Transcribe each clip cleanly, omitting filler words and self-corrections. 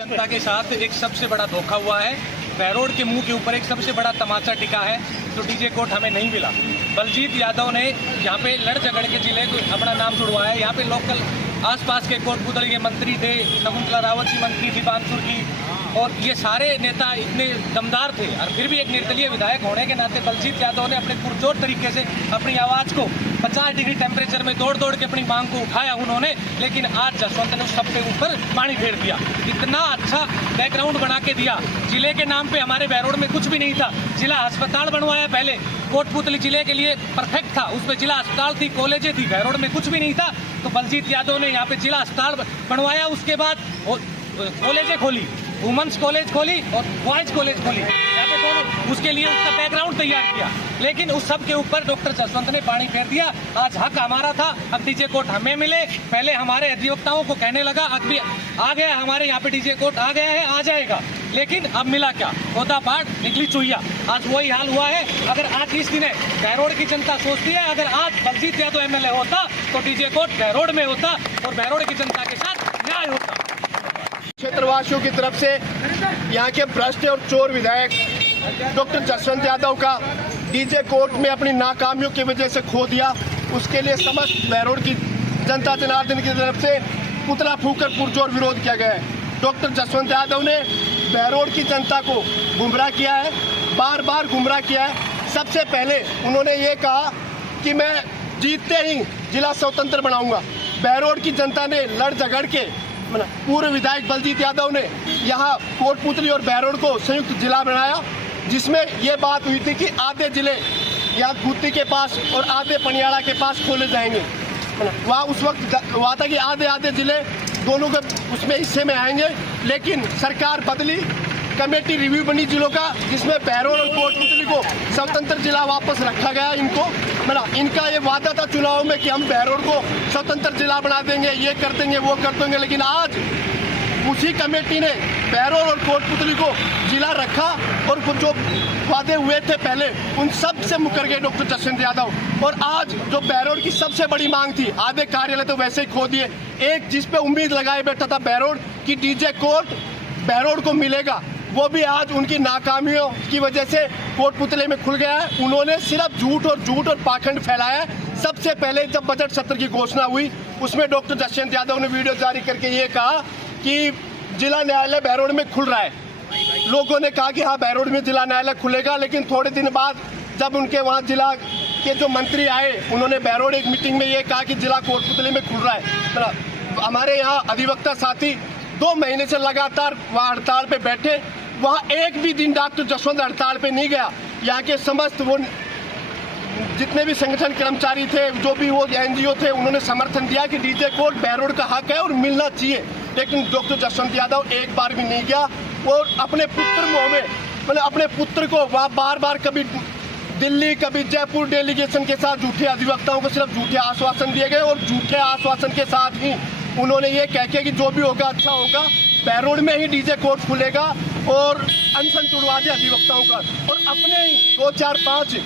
जनता के साथ एक सबसे बड़ा धोखा हुआ है। बहरोड के मुंह के ऊपर एक सबसे बड़ा तमाचा टिका है जो डीजे कोर्ट हमें नहीं मिला। बलजीत यादव ने यहाँ पे लड़ झगड़ के जिले को अपना नाम जुड़वाया। यहाँ पे लोकल आसपास के कोटपुतली के मंत्री थे, शकुंतला रावत जी मंत्री थी बानसूर की, और ये सारे नेता इतने दमदार थे। और फिर भी एक निर्दलीय विधायक होने के नाते बलजीत यादव ने अपने पुरजोर तरीके से अपनी आवाज़ को 50 डिग्री टेम्परेचर में दौड़ दौड़ के अपनी मांग को उठाया उन्होंने। लेकिन आज जसवंत ने उस सब के ऊपर पानी फेर दिया। इतना अच्छा बैकग्राउंड बना के दिया। जिले के नाम पे हमारे बहरोड में कुछ भी नहीं था। जिला अस्पताल बनवाया पहले, कोटपुतली जिले के लिए परफेक्ट था, उसमें जिला अस्पताल थी, कॉलेजें थी। बहरोड में कुछ भी नहीं था तो बलजीत यादव ने यहाँ पे जिला अस्पताल बनवाया। उसके बाद कॉलेजें खोली, वुमेंस कॉलेज खोली और बॉयज कॉलेज खोली, यहाँ पे दोनों, उसके लिए उसका बैकग्राउंड तैयार किया। लेकिन उस सब के ऊपर डॉक्टर जसवंत ने पानी फेर दिया। आज हक हमारा था, अब डीजे कोर्ट हमें मिले। पहले हमारे अधिवक्ताओं को कहने लगा, अब भी आ गया हमारे यहाँ पे डीजे कोर्ट आ गया है, आ जाएगा। लेकिन अब मिला क्या? होता पाठ निकली चुहिया। आज वही हाल हुआ है। अगर आज इस दिन बहरोड की जनता सोचती है, अगर आज बलजीत यादव एमएलए होता तो डीजे कोर्ट बहरोड में होता और बहरोड की जनता के साथ न्याय होता। क्षेत्रवासियों की तरफ से यहाँ के भ्रष्ट और चोर विधायक डॉक्टर जसवंत यादव का डीजे कोर्ट में अपनी नाकामियों की वजह से खो दिया, उसके लिए समस्त बहरोड की जनता जनार्दन की तरफ से पुतला फूंककर पुरजोर विरोध किया गया है। डॉक्टर जसवंत यादव ने बहरोड की जनता को गुमराह किया है, बार बार गुमराह किया है। सबसे पहले उन्होंने ये कहा कि मैं जीतते ही जिला स्वतंत्र बनाऊंगा। बहरोड की जनता ने लड़ झगड़ के पूर्व विधायक बलजीत यादव ने यहाँ कोटपुतली और बहरोड को संयुक्त जिला बनाया, जिसमें ये बात हुई थी कि आधे जिले यहाँ गुत्ती के पास और आधे पनियाड़ा के पास खोले जाएंगे। वहाँ उस वक्त हुआ था कि आधे आधे जिले दोनों के उसमें हिस्से में आएंगे। लेकिन सरकार बदली, कमेटी रिव्यू बनी जिलों का, जिसमें बहरोड और कोटपुतली को स्वतंत्र जिला वापस रखा गया। इनका ये वादा था चुनाव में कि हम बहरोड को स्वतंत्र जिला बना देंगे, ये कर देंगे, वो कर देंगे। लेकिन आज उसी कमेटी ने बहरोड और कोटपुतली को जिला रखा और जो वादे हुए थे पहले उन सब से मुकर गए डॉक्टर जसवंत यादव। और आज जो बहरोड की सबसे बड़ी मांग थी, आधे कार्यालय तो वैसे ही खो दिए। एक जिस पे उम्मीद लगाए बैठा था बहरोड की डीजे कोर्ट बहरोड को मिलेगा, वो भी आज उनकी नाकामियों की वजह से कोटपुतले में खुल गया है। उन्होंने सिर्फ झूठ और पाखंड फैलाया। सबसे पहले जब बजट सत्र की घोषणा हुई, उसमें डॉक्टर जसवंत यादव ने वीडियो जारी करके ये कहा कि जिला न्यायालय बहरोड में खुल रहा है। लोगों ने कहा कि हाँ, बहरोड में जिला न्यायालय खुलेगा। लेकिन थोड़े दिन बाद जब उनके वहाँ जिला के जो मंत्री आए, उन्होंने बहरोड एक मीटिंग में ये कहा कि जिला कोटपुतली में खुल रहा है। हमारे यहाँ अधिवक्ता साथी 2 महीने से लगातार वहाँ हड़ताल पे बैठे, वहाँ एक भी दिन डॉक्टर जसवंत हड़ताल पे नहीं गया। यहाँ के समस्त वो जितने भी संगठन कर्मचारी थे, जो भी वो एनजीओ थे, उन्होंने समर्थन दिया कि डीजे कोर्ट बहरोड का हक है और मिलना चाहिए। लेकिन डॉक्टर जसवंत यादव एक बार भी नहीं गया। वो अपने पुत्र मुँह में अपने पुत्र को वहाँ बार बार कभी दिल्ली कभी जयपुर डेलीगेशन के साथ झूठे अधिवक्ताओं को सिर्फ झूठे आश्वासन दिए गए और झूठे आश्वासन के साथ ही उन्होंने ये कह के कि जो भी होगा अच्छा होगा, बहरोड में ही डीजे कोर्ट खुलेगा और अनशन तुड़वा दिया अधिवक्ताओं का। और अपने ही 2, 4, 5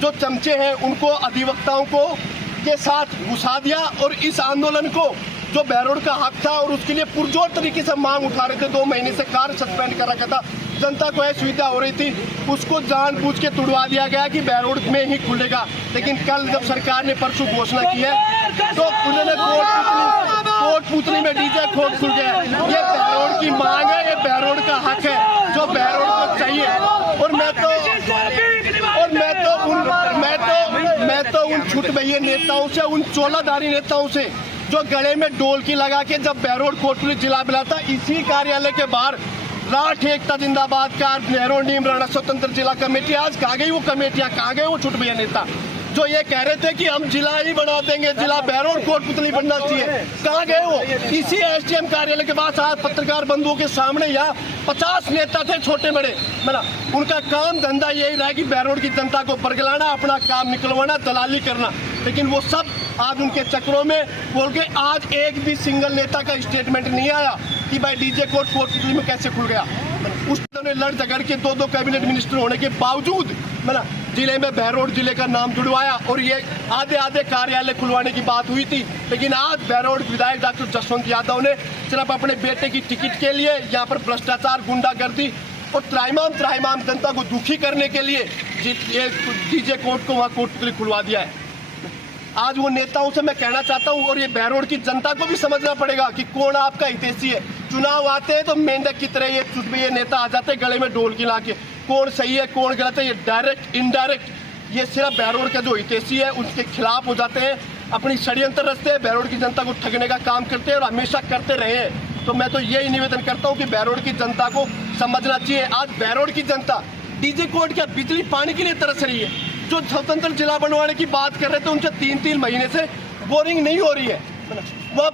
जो चमचे हैं उनको अधिवक्ताओं को के साथ घुसा दिया और इस आंदोलन को जो बहरोड का हक था और उसके लिए पुरजोर तरीके से मांग उठा रहे थे, 2 महीने से कार्य सस्पेंड कर रखा था, जनता को यह सुविधा हो रही थी, उसको जानबूझ के तुड़वा दिया गया कि बहरोड में ही खुलेगा। लेकिन कल जब सरकार ने परसों घोषणा की है तो उन्होंने कोटपुतली में डीजे कोर्ट खुल गया। ये बहरोड की मांग है, ये बहरोड का हक है जो बहरोड को चाहिए। और मैं तो उन छुटभैये नेताओं से, उन चोलाधारी नेताओं से जो गले में डोलकी लगा के जब बहरोड कोटपुतली जिला मिला था, इसी कार्यालय के बाहर राठ एकता जिंदाबाद का नेहरू नीम राणा स्वतंत्र जिला कमेटी, आज कहाँ गई वो कमेटियाँ, कहाँ गए वो छुटभैया नेता जो ये कह रहे थे कि हम जिला ही बना देंगे, जिला बहरोड कोटपुतली बनना चाहिए, कहाँ गए वो? इसी एसडीएम कार्यालय के पास आज पत्रकार बंधुओं के सामने यहाँ 50 नेता थे छोटे बड़े। उनका काम धंधा यही रहा कि बहरोड की जनता को बरगलाना, अपना काम निकलवाना, दलाली करना। लेकिन वो सब आज उनके चक्रों में बोल के आज एक भी सिंगल नेता का स्टेटमेंट नहीं आया कि भाई डीजे कोर्ट कोटपुतली में कैसे खुल गया। उस लड़ झगड़ के 2 कैबिनेट मिनिस्टर होने के बावजूद जिले में बहरोड जिले का नाम जुड़वाया और ये आधे आधे कार्यालय खुलवाने की बात हुई थी। लेकिन आज बहरोड विधायक डॉक्टर जसवंत यादव ने सिर्फ अपने बेटे की टिकट के लिए यहाँ पर भ्रष्टाचार, गुंडागर्दी और त्राहिमाम जनता को दुखी करने के लिए ये डीजे कोर्ट को वहाँ कोर्ट खुलवा दिया है। आज वो नेताओं से मैं कहना चाहता हूँ और ये बहरोड की जनता को भी समझना पड़ेगा कि कौन आपका हितैषी है। चुनाव आते हैं तो मेंढक की तरह ये नेता आ जाते हैं गले में ढोल की लाके, कौन सही है कौन गलत है, ये डायरेक्ट इनडायरेक्ट ये सिर्फ बहरोड का जो हितैषी है उसके खिलाफ हो जाते हैं, अपनी षड्यंत्र रचते हैं, बहरोड की जनता को ठगने का काम करते हैं और हमेशा करते रहे हैं। तो मैं तो यही निवेदन करता हूँ कि बहरोड की जनता को समझना चाहिए। आज बहरोड की जनता डीजे कोर्ट क्या बिजली पानी के लिए तरस रही है। जो स्वतंत्र जिला बनवाने की बात कर रहे थे उनसे 3-3 महीने से बोरिंग नहीं हो रही है। वह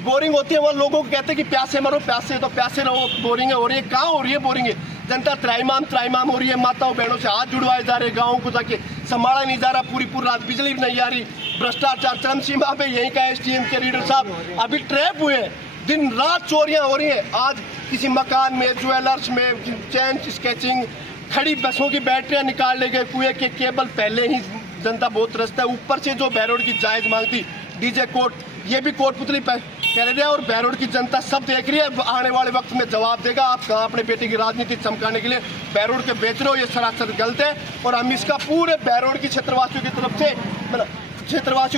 बोरिंग होती है, वह लोगों को कहते हैं कि प्यासे मरो, प्यासे तो प्यासे रहो, बोरिंग हो रही है। कहाँ हो रही है बोरिंग है? जनता त्राहिमाम हो रही है, माताओं बहनों से हाथ जुड़वाए जा रहे, गाँव को जाके संभाला नहीं जा रहा, पूरी रात बिजली नहीं आ रही, भ्रष्टाचार चरम सीमा पे। यहीं का SDM के लीडर साहब अभी ट्रैप हुए हैं, दिन रात चोरियां हो रही हैं। आज किसी मकान में, ज्वेलर्स में, चैन स्केचिंग, खड़ी बसों की बैटरियां निकाल ले गए, कुएं के केबल, पहले ही जनता बहुत त्रस्त है। ऊपर से जो बहरोड की जायज मांगती डीजे कोर्ट, ये भी कोर्टपुतली कह दिया और बहरोड की जनता सब देख रही है। आने वाले वक्त में जवाब देगा। आप कहाँ अपने बेटे की राजनीति चमकाने के लिए बहरोड के बेच रहे हो, ये सरासर गलत है। और हम इसका पूरे बहरोड की क्षेत्रवासियों की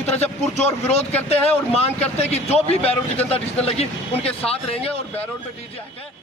तरफ से पुरजोर विरोध करते हैं और मांग करते हैं कि जो भी बहरोड की जनता डिसीजन लगी उनके साथ रहेंगे और बहरोड में डीजे है।